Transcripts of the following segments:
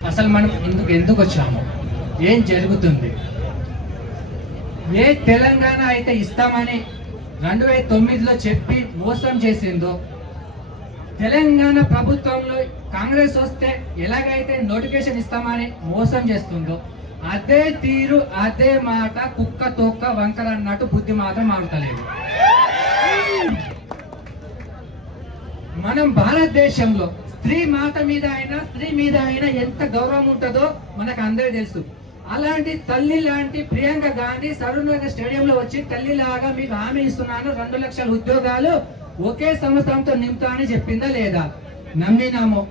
అసలు మనం ఎందుకు ఎందుకు వచ్చాము? ఏం జరుగుతుంది? ఏ తెలంగాణ అయితే ఇస్తామని రెండు వేల తొమ్మిదిలో చెప్పి మోసం చేసిందో తెలంగాణ ప్రభుత్వంలో కాంగ్రెస్ వస్తే ఎలాగైతే నోటిఫికేషన్ ఇస్తామని మోసం చేస్తుందో అదే తీరు అదే మాట కుక్క తోక్క వంకర అన్నట్టు బుద్ధి మాత్రం మారుతలేదు. మనం భారతదేశంలో స్త్రీ మాట మీద అయినా స్త్రీ మీద అయినా ఎంత గౌరవం ఉంటుందో మనకు అందరూ తెలుసు. అలాంటి తల్లి లాంటి ప్రియాంక గాంధీ సరూర్ స్టేడియంలో వచ్చి తల్లిలాగా మీకు హామీ ఇస్తున్నాను. రెండు లక్షల ఉద్యోగాలు ఒకే సంవత్సరంతో నింపుతా అని చెప్పిందా లేదా? నమ్మినాము.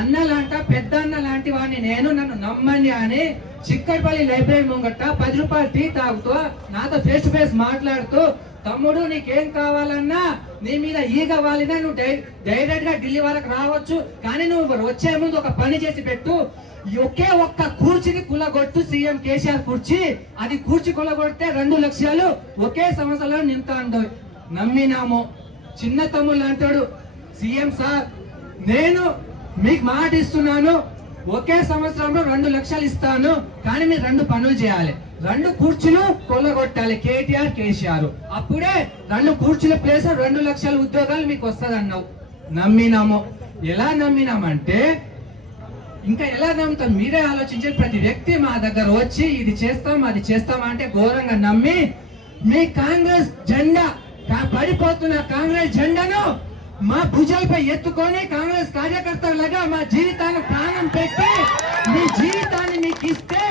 అన్నలాంట పెద్ద అన్న లాంటి వాడిని నేను నన్ను నమ్మండి అని చిక్కడపల్లి లైబ్రరీ ముంగట పది రూపాయలు టీ తాగుతూ నాతో ఫేస్ టు ఫేస్ మాట్లాడుతూ తమ్ముడు నీకేం కావాలన్నా నీ మీద ఈగ వాలినా నువ్వు డై- డైరెక్ట్గా ఢిల్లీ వరకు రావచ్చు. కానీ నువ్వు వచ్చే ముందు ఒక పని చేసి పెట్టు. ఒకే ఒక్క కూర్చిని కులగొట్టు సీఎం కేసీఆర్ కూర్చి. అది కూర్చి కులగొడితే రెండు లక్షలు ఒకే సంవత్సరంలో నింపుతాండు. నమ్మినాము. చిన్న తమ్ముళ్ళు అంటాడు సీఎం సార్ నేను మీకు మాట ఇస్తున్నాను. ఒకే సంవత్సరంలో రెండు లక్షలు ఇస్తాను. కానీ మీరు రెండు పనులు చేయాలి. రెండు కుర్చీలు కొల్లగొట్టాలి కేటీఆర్ కేసీఆర్. అప్పుడే రెండు కుర్చీల ప్లేస్ రెండు లక్షల ఉద్యోగాలు మీకు వస్తుంది అన్నావు నమ్మినాము. ఎలా నమ్మినామంటే ఇంకా ఎలా నమ్ముతాం మీరే ఆలోచించే ప్రతి వ్యక్తి మా దగ్గర వచ్చి ఇది చేస్తాం అది చేస్తాం అంటే ఘోరంగా నమ్మి మీ కాంగ్రెస్ జెండా పడిపోతున్న కాంగ్రెస్ జెండాను మా భుజాలపై ఎత్తుకొని కాంగ్రెస్ కార్యకర్తలుగా మా జీవితాన్ని ప్రాణం పెట్టి మీ జీవితాన్ని మీకు ఇస్తే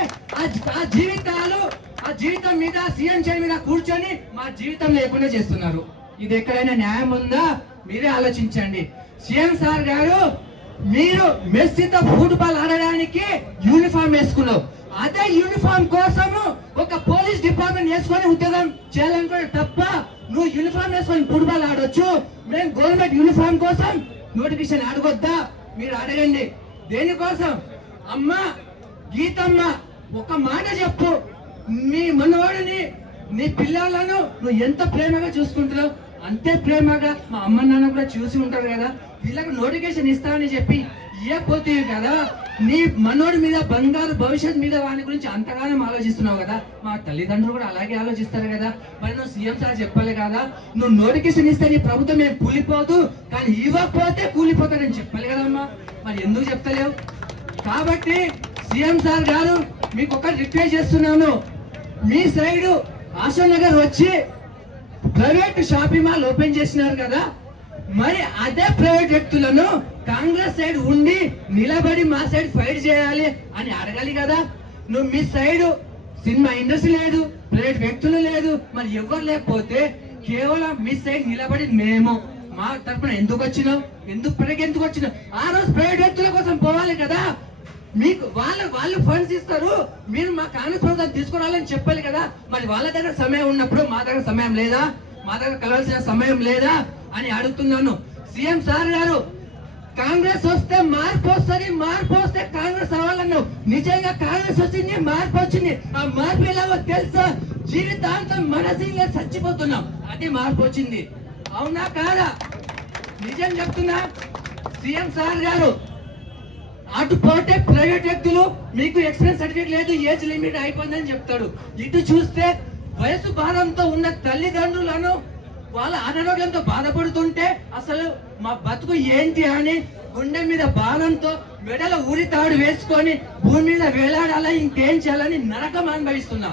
ఆ జీవితాలు ఆ జీవితం మీద సీఎం చైర్ మీద కూర్చొని మా జీవితం లేకుండా చేస్తున్నారు. ఇది ఎక్కడైనా న్యాయం ఉందా? మీరే ఆలోచించండి. సీఎం సార్ గారు మీరు మెస్సీతో ఫుట్బాల్ ఆడడానికి యూనిఫామ్ వేసుకున్నావు అదే యూనిఫామ్ కోసము ఒక పోలీస్ డిపార్ట్మెంట్ వేసుకొని ఉద్యోగం చేయాలనుకునే తప్ప నువ్వు యూనిఫామ్ వేసుకొని ఫుట్బాల్ ఆడొచ్చు. మేము గవర్నమెంట్ యూనిఫామ్ కోసం నోటిఫికేషన్ అడగొద్దా మీరు అడగండి దేనికోసం? అమ్మా గీతమ్మ ఒక మాట చెప్పు. మీ మనవాడిని నీ పిల్లలను నువ్వు ఎంత ప్రేమగా చూసుకుంటున్నావు? అంతే ప్రేమగా మా అమ్మ నాన్న కూడా చూసి ఉంటారు కదా. వీళ్ళకి నోటిఫికేషన్ ఇస్తామని చెప్పి ఇవ్వకపోతే కదా. నీ మనోడి మీద బంగారు భవిష్యత్ మీద వాని గురించి అంతగానం ఆలోచిస్తున్నావు కదా. మా తల్లిదండ్రులు కూడా అలాగే ఆలోచిస్తారు కదా. మరి నువ్వు సీఎం సార్ చెప్పాలి కదా. నువ్వు నోటిఫికేషన్ ఇస్తే నీ ప్రభుత్వం ఏం కూలిపోదు కానీ ఇవ్వకపోతే కూలిపోతారని చెప్పాలి కదమ్మా. మరి ఎందుకు చెప్తలేవు? కాబట్టి సీఎం సార్ గారు మీకు ఒక రిక్వెస్ట్ చేస్తున్నాను. మీ సైడ్ ఆశా నగర్ వచ్చి ప్రైవేట్ షాపింగ్ మాల్ ఓపెన్ చేసినారు కదా. మరి అదే ప్రైవేట్ వ్యక్తులను కాంగ్రెస్ సైడ్ ఉండి నిలబడి మా సైడ్ ఫైట్ చేయాలి అని అడగాలి కదా. నువ్వు మీ సైడ్ సినిమా ఇండస్ట్రీ లేదు ప్రైవేట్ వ్యక్తులు లేదు మరి ఎవరు లేకపోతే కేవలం మీ సైడ్ నిలబడి మేము. మా తరపున ఎందుకు వచ్చినావు? ఎందుకు ప్రజలకు ఎందుకు వచ్చినావు? ఆ రోజు ప్రైవేట్ వ్యక్తుల కోసం పోవాలి కదా. మీకు వాళ్ళ వాళ్ళు ఫండ్స్ ఇస్తారు. మీరు మా కాంగ్రెస్ ప్రభుత్వం తీసుకురావాలని చెప్పాలి కదా. మరి వాళ్ళ దగ్గర సమయం ఉన్నప్పుడు మా దగ్గర సమయం లేదా? మా దగ్గర కలవాల్సిన సమయం లేదా? అని అడుగుతున్నాను. సీఎం సార్ గారు కాంగ్రెస్ వస్తే మార్పు వస్తుంది మార్పు వస్తే కాంగ్రెస్ అవ్వాలన్నావు నిజంగా కాంగ్రెస్ వచ్చింది మార్పు వచ్చింది. ఆ మార్పు ఎలాగో తెలుసా? జీవితాంతం మనసింగా చచ్చిపోతున్నాం. అది మార్పు వచ్చింది. అవునా కాదా? నిజం చెప్తున్నా. సీఎం సార్ గారు అటు పోతే ప్రైవేట్ వ్యక్తులు మీకు ఎక్స్పీరియన్స్ సర్టిఫికేట్ లేదు ఏజ్ లిమిట్ అయిపోయిందని చెప్తాడు. ఇటు చూస్తే వయసు భారంతో ఉన్న తల్లిదండ్రులను వాళ్ళ అనారోగ్యంతో బాధపడుతుంటే అసలు మా బతుకు ఏంటి అని గుండె మీద భారంతో మెడల ఊరితాడు వేసుకొని భూమి మీద వేలాడాలా ఇంకేం చేయాలని నరకం అనుభవిస్తున్నా.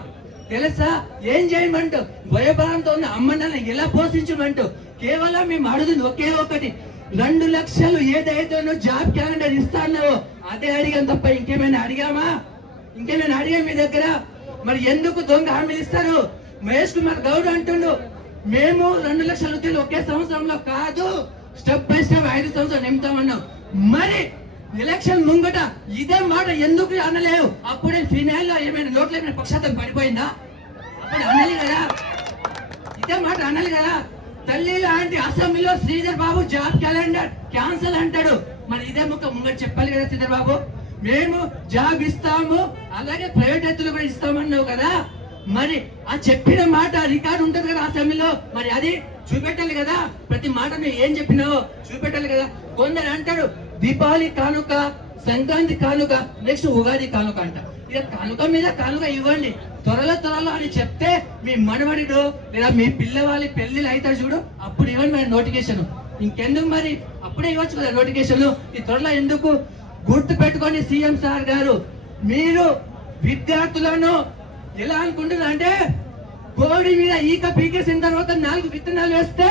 తెలుసా? ఏం చేయమంటూ? భయభారంతో ఉన్న అమ్మ నాన్న ఎలా పోషించమంటూ? కేవలం మేము అడుగుతుంది ఒకే ఒకటి రెండు లక్షలు ఏదైతే నువ్వు జాబ్ క్యాలెండర్ ఇస్తానో అదే అడిగాం తప్ప ఇంకేమైనా అడిగామా? ఇంకేమైనా అడిగా మీ దగ్గర? మరి ఎందుకు దొంగ హామీలు ఇస్తారు? మహేష్ కుమార్ గౌడ్ అంటుండు మేము రెండు లక్షల రూపాయలు ఒకే సంవత్సరంలో కాదు. స్టెప్ బై స్టెప్ ఐదు సంవత్సరాలు నింపుతామన్నావు. మరి ఎలక్షన్ ముంగట ఇదే మాట ఎందుకు అనలేవు? అప్పుడే ఫినాయిల్లో ఏమైనా నోట్లో ఏమైనా పక్షాతం పడిపోయిందా? అప్పుడు అనాలి కదా. ఇదే మాట అనాలి కదా. తల్లి లాంటి అసెంబ్లీలో Sridhar Babu job calendar cancel అంటాడు. మరి ఇదే ముక్క ముంగట చెప్పాలి కదా శ్రీధర్ బాబు. మేము జాబ్ ఇస్తాము అలాగే ప్రైవేట్ ఎత్తులు కూడా ఇస్తామన్నావు కదా. మరి ఆ చెప్పిన మాట రికార్డు ఉంటుంది కదా అసెంబ్లీలో. మరి అది చూపెట్టాలి కదా. ప్రతి మాట నువ్వు ఏం చెప్పినావో చూపెట్టాలి కదా. కొందరు అంటారు దీపావళి కానుక సంక్రాంతి కానుక నెక్స్ట్ ఉగాది కానుక అంట. ఇక కానుక మీద కానుక ఇవ్వండి. త్వరలో త్వరలో అని చెప్తే మీ మనవడిడు లేదా మీ పిల్లవాళ్ళ పెళ్ళిళ్ళు అవుతారు చూడు అప్పుడు ఇవ్వండి మరి నోటిఫికేషన్. ఇంకెందుకు మరి? అప్పుడే ఇవ్వచ్చు కదా నోటిఫికేషన్. ఈ త్వరలో ఎందుకు? గుర్తు పెట్టుకోండి సీఎం సార్ గారు. మీరు విద్యార్థులను ఎలా అనుకుంటున్నారు? అంటే కోడి మీద ఈక పీకేసిన తర్వాత నాలుగు విత్తనాలు వేస్తే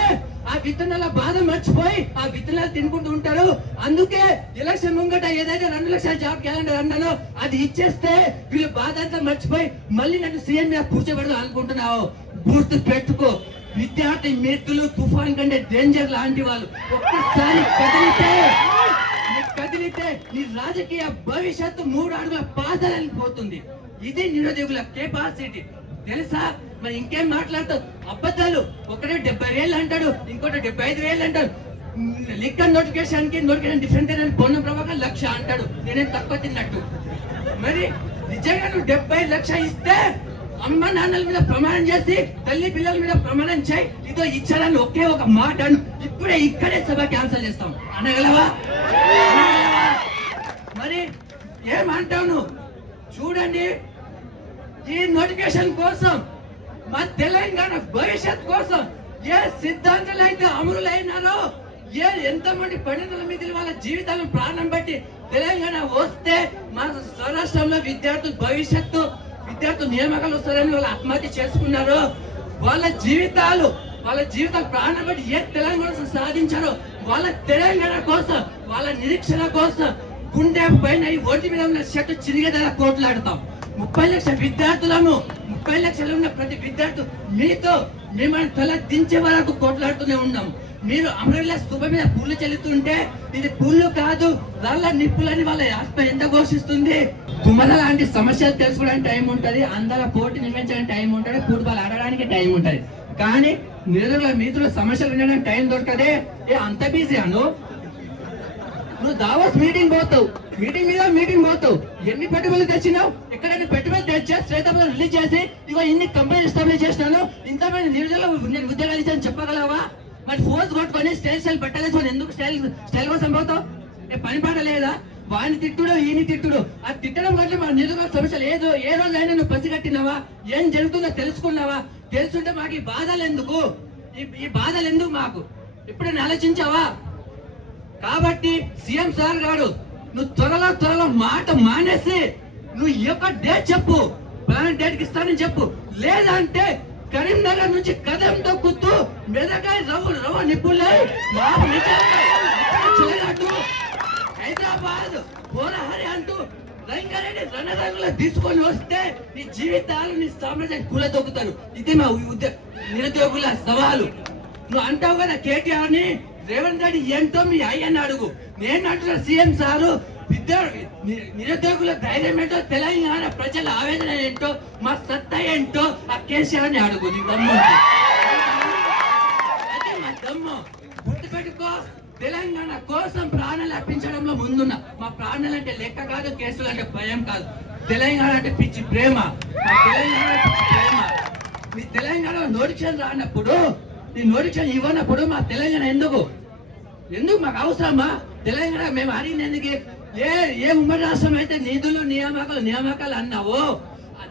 ఆ విత్తనాల బాధ మర్చిపోయి ఆ విత్తనాలు తినుకుంటూ ఉంటారు. అందుకే ఎలక్షన్ ముంగట ఏదైతే రెండు లక్షల జాబ్ క్యాలెండర్ అన్నానో అది ఇచ్చేస్తే వీళ్ళు బాధ అంతా మర్చిపోయి మళ్ళీ నన్ను సీఎం మీద కూర్చోబెడదు అనుకుంటున్నావు. గుర్తు పెట్టుకో విద్యార్థి మిత్రులు తుఫాన్ కంటే డేంజర్ లాంటి వాళ్ళు ఒక్కసారి కదిలితే నీ కదిలితే నీ రాజకీయ భవిష్యత్తు మూడు అడుగుల పాదాలని పోతుంది. ఇది నిరుద్యోగుల కెపాసిటీ తెలుసా? మరి ఇంకేం మాట్లాడతావు? అబద్ధాలు. ఒకటే డెబ్బై వేలు అంటాడు ఇంకోటి డెబ్బై ఐదు వేలు అంటాడు. లిక్కర్ నోటిఫికేషన్కి నోటిఫికేషన్ డిఫరెంట్ అని పొన్న ప్రభాకర్ లక్ష అంటాడు. నేనేం తక్కువ తిన్నట్టు. మరి నిజంగా నువ్వు డెబ్బై లక్ష ఇస్తే అమ్మ నాన్నల మీద ప్రమాణం చేసి తల్లి పిల్లల మీద ప్రమాణం చేయి. ఇదో ఇచ్చారని ఒకే ఒక మాట అను. ఇప్పుడే ఇక్కడే సభ క్యాన్సిల్ చేస్తాం. అనగలవా? అనగలవా? మరి ఏమంటావు నువ్వు? చూడండి ఈ నోటిఫికేషన్ కోసం మా తెలంగాణ భవిష్యత్ కోసం ఏ సిద్ధాంతాలు అయితే అమరులైనారో ఏ ఎంతమంది పండితుల మీద వాళ్ళ జీవితాలను ప్రాణం బట్టి తెలంగాణ వస్తే మా స్వరాష్ట్రంలో విద్యార్థుల భవిష్యత్తు విద్యార్థులు నియామకాలు వస్తారని వాళ్ళు ఆత్మహత్య చేసుకున్నారు వాళ్ళ జీవితాలు వాళ్ళ జీవితాలు ప్రాణం బట్టి ఏ తెలంగాణ సాధించారో వాళ్ళ తెలంగాణ కోసం వాళ్ళ నిరీక్షణ కోసం గుండె పైన ఈ మీద ఉన్న చెట్టు చిరిగేదా కోట్లాడతాం. ముప్పై లక్షల విద్యార్థులను ముప్పై లక్షలు ఉన్న ప్రతి విద్యార్థి మీతో మిమ్మల్ని తల దించే వరకు కొట్లాడుతూనే ఉన్నాం. మీరు అమరవీల స్థూప మీద పూలు చెల్లుతుంటే ఇది పూలు కాదు రాళ్ళ నిప్పులని వాళ్ళ ఆత్మ ఎంత ఘోషిస్తుంది. తుమ్మల లాంటి సమస్యలు తెలుసుకోవడానికి టైం ఉంటది అందరూ పోటీ నిర్వహించడానికి టైం ఉంటుంది ఫుట్బాల్ ఆడడానికి టైం ఉంటది. కానీ నిరుల మిత్రుల సమస్యలు వినడానికి టైం దొరకదే. ఏ అంత బిజీ అను నువ్వు? దావస్ మీటింగ్ పోతావు. మీటింగ్ మీద మీటింగ్ పోతావు. ఎన్ని పెట్టుబడులు తెచ్చినావు? ఎక్కడైనా పెట్టుబడి తెచ్చా శ్వేతపత్రం రిలీజ్ చేసి ఇగో ఇన్ని కంపెనీలు ఎస్టాబ్లిష్ చేసినాను ఇంతమంది నిరుద్యోగులు నేను ఉద్యోగాలు ఇచ్చాను చెప్పగలవా? మరి ఫోర్స్ కొట్టుకొని స్టైల్ స్టైల్ పెట్టలేసి ఎందుకు స్టైల్ స్టైల్ కోసం పోతావు? పని పాట లేదా? వాడిని తిట్టుడు ఈయన తిట్టుడు. ఆ తిట్టడం వల్ల మన నిరుద్యోగ సమస్యలు ఏదో ఏ రోజు అయినా నువ్వు పసిగట్టినావా ఏం జరుగుతుందో తెలుసుకున్నావా? తెలుసుంటే మాకు ఈ బాధలు ఎందుకు? ఈ- ఈ బాధలు ఎందుకు మాకు? ఎప్పుడైనా ఆలోచించావా? కాబట్టి సీఎం సార్ గారు నువ్వు త్వరలో త్వరలో మాట మానేసి నువ్వు ఈ యొక్క డేట్ చెప్పు. ప్లాన్ డేట్కి ఇస్తానని చెప్పు. లేదంటే కరీంనగర్ నుంచి కదం తొక్కుతూ మెదకాయ రవ్వ రవ్వ నిప్పులే మా హైదరాబాద్ పోరహరి అంటూ రంగారెడ్డి రణరంగులో తీసుకొని వస్తే నీ జీవితాలు నీ సామ్రాజ్యం కూల తొక్కుతారు ఇది మా ఉద్య- నిరుద్యోగుల సవాలు. నువ్వు అంటావు కదా కేటీఆర్ని రేవంత్ రెడ్డి ఏంటో మీ అయ్యని అడుగు. నేను అంటున్నా సీఎం సారు నిరుద్యోగుల ధైర్యం ఏంటో తెలంగాణ ప్రజల ఆవేదన ఏంటో మా సత్తా ఏంటో ఆ కేసీఆర్ని అడుగు దమ్ము. అదే మా దమ్ము గుర్తుపెట్టుకో తెలంగాణ కోసం ప్రాణాలు అర్పించడంలో ముందున్న మా ప్రాణాలు అంటే లెక్క కాదు కేసులు అంటే భయం కాదు. తెలంగాణ అంటే పిచ్చి ప్రేమ. తెలంగాణ ప్రేమ. మీ తెలంగాణ నోటిఫికేషన్ రానప్పుడు ఈ నోటిఫికేషన్ ఇవ్వనప్పుడు మా తెలంగాణ ఎందుకు? ఎందుకు మాకు అవసరమా? తెలంగాణ మేము అడిగినందుకు ఏ ఏ ఉమ్మడి రాష్ట్రం అయితే నిధులు నియామకాలు నియామకాలు అన్నావో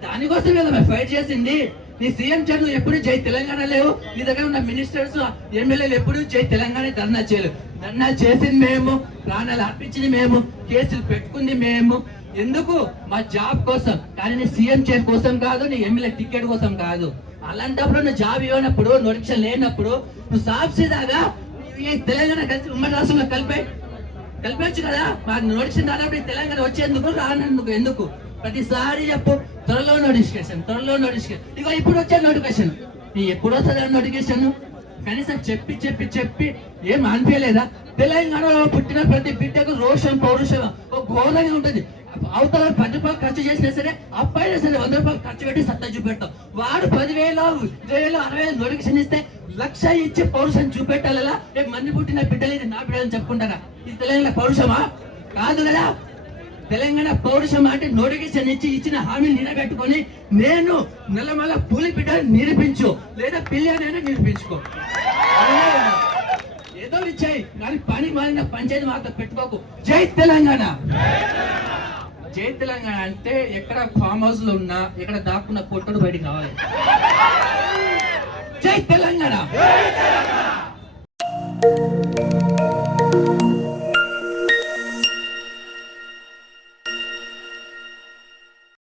దానికోసం కదా ఫైట్ చేసింది. నీ సీఎం చదువు ఎప్పుడు జై తెలంగాణ లేవు? నీ దగ్గర ఉన్న మినిస్టర్స్ ఎమ్మెల్యేలు ఎప్పుడు జై తెలంగాణ ధర్నా చేయలేదు ధర్నా చేసింది మేము ప్రాణాలు అర్పించింది మేము కేసులు పెట్టుకుంది మేము. ఎందుకు? మా జాబ్ కోసం. కానీ నీ సీఎం చైర్ కోసం కాదు నీ ఎమ్మెల్యే టికెట్ కోసం కాదు. అలాంటప్పుడు నువ్వు జాబ్ ఇవ్వనప్పుడు నోటిఫికేషన్ లేనప్పుడు నువ్వు సాఫ్ తెలంగాణ కలిసి ఉమ్మడి రాష్ట్రంలో కలిపే కలిపేచ్చు కదా? మాకు నోటిఫికేషన్ రానప్పుడు తెలంగాణ వచ్చేందుకు రానందుకు ఎందుకు? ప్రతిసారి చెప్పు. త్వరలో నోటిఫికేషన్ త్వరలో నోటిఫికేషన్ ఇక ఇప్పుడు వచ్చే నోటిఫికేషన్ నీ ఎప్పుడు వస్తుంది నోటిఫికేషన్ కనీసం చెప్పి చెప్పి చెప్పి ఏం అనిపించలేదా తెలంగాణలో పుట్టిన ప్రతి బిడ్డకు రోషం పౌరుషం ఒక ఘోరంగా ఉంటుంది. అవతల పది రూపాయలు ఖర్చు చేసినా సరే అబ్బాయినా సరే వంద రూపాయలు ఖర్చు పెట్టి సత్తా చూపెడతాం. వాడు పదివేలు ఇరవై వేలు అరవై వేలు నోటిఫికేషన్ ఇస్తే లక్ష ఇచ్చి పౌరుషం చూపెట్టాలా రేపు మంది పుట్టిన బిడ్డలు ఇది నా బిడ్డలని చెప్పుకుంటారా? తెలంగాణ పౌరుషమా కాదు కదా. తెలంగాణ పౌరుషం అంటే నోటిఫికేషన్ ఇచ్చి ఇచ్చిన హామీని నిలబెట్టుకొని నేను నల్లమల్ల పూలి బిడ్డ నిరూపించు లేదా పిల్లనైనా నిరూపించుకో. ఏదో ఇచ్చాయి కానీ పని మారిన పంచాయతీ మాత్రం పెట్టుకోకు. జై తెలంగాణ. జై తెలంగాణ అంటే ఎక్కడ ఫామ్ హౌస్లో ఉన్నా ఎక్కడ దాక్కున్న పొట్టుడు బయటికి కావాలి జై తెలంగాణ.